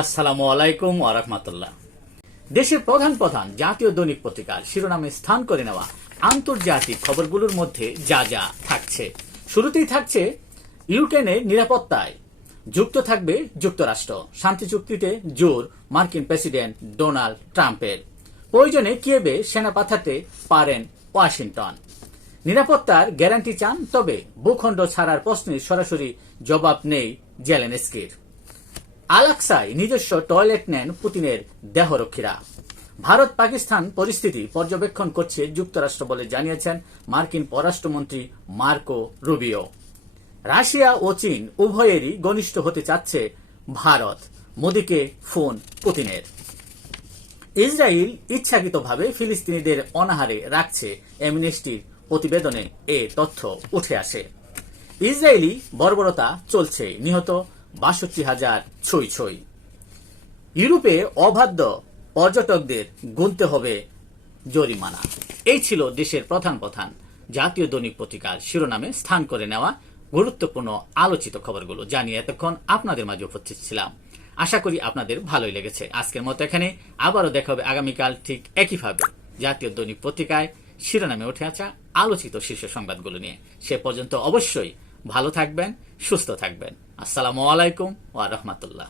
আসসালামু আলাইকুম ওয়া রাহমাতুল্লাহ। দেশের প্রধান প্রধান জাতীয় দৈনিক পত্রিকার শিরোনামে স্থান করে নেওয়া আন্তর্জাতিক খবরগুলোর মধ্যে যা যা থাকছে, শুরুতেই থাকছে ইউক্রেনের নিরাপত্তায় যুক্ত থাকবে যুক্তরাষ্ট্র, শান্তি চুক্তিতে জোর মার্কিন প্রেসিডেন্ট ডোনাল্ড ট্রাম্পের, প্রয়োজনে কিয়েভে সেনা পাঠাতে পারেন ওয়াশিংটন, নিরাপত্তার গ্যারান্টি চান তবে ভূখণ্ড ছাড়ার প্রশ্নের সরাসরি জবাব নেই জেলেনস্কির, আল-আকসায় নিজস্ব টয়লেট নেন পুতিনের দেহরক্ষীরা, ভারত পাকিস্তান পরিস্থিতি পর্যবেক্ষণ করছে যুক্তরাষ্ট্র বলে জানিয়েছেন মার্কিন পররাষ্ট্রমন্ত্রী মার্কো রুবিও, রাশিয়া ও চীন উভয়েরই ঘনিষ্ঠ হতে চাচ্ছে ভারত, মোদিকে ফোন পুতিনের, ইসরায়েল ইচ্ছাকৃতভাবে ফিলিস্তিনিদের অনাহারে রাখছে, অ্যামনেস্টির প্রতিবেদনে এ তথ্য উঠে আসে, ইসরায়েলি বর্বরতা চলছে, নিহত ৬২,০০০ ছই ছই, ইউরোপে অবাধ্য পর্যটকদের গুনতে হবে জরিমানা। এই ছিল দেশের প্রধান প্রধান জাতীয় দৈনিক পত্রিকার শিরোনামে স্থান করে নেওয়া গুরুত্বপূর্ণ আলোচিত খবরগুলো জানিয়ে এতক্ষণ আপনাদের মাঝে উপস্থিত ছিলাম। আশা করি আপনাদের ভালোই লেগেছে। আজকের মতো এখানে, আবারও দেখা হবে আগামীকাল ঠিক একইভাবে জাতীয় দৈনিক পত্রিকায় শিরোনামে উঠে আসা আলোচিত শীর্ষ সংবাদগুলো নিয়ে। সে পর্যন্ত অবশ্যই ভালো থাকবেন, সুস্থ থাকবেন। আসসালামু আলাইকুম ওয়া রাহমাতুল্লাহ।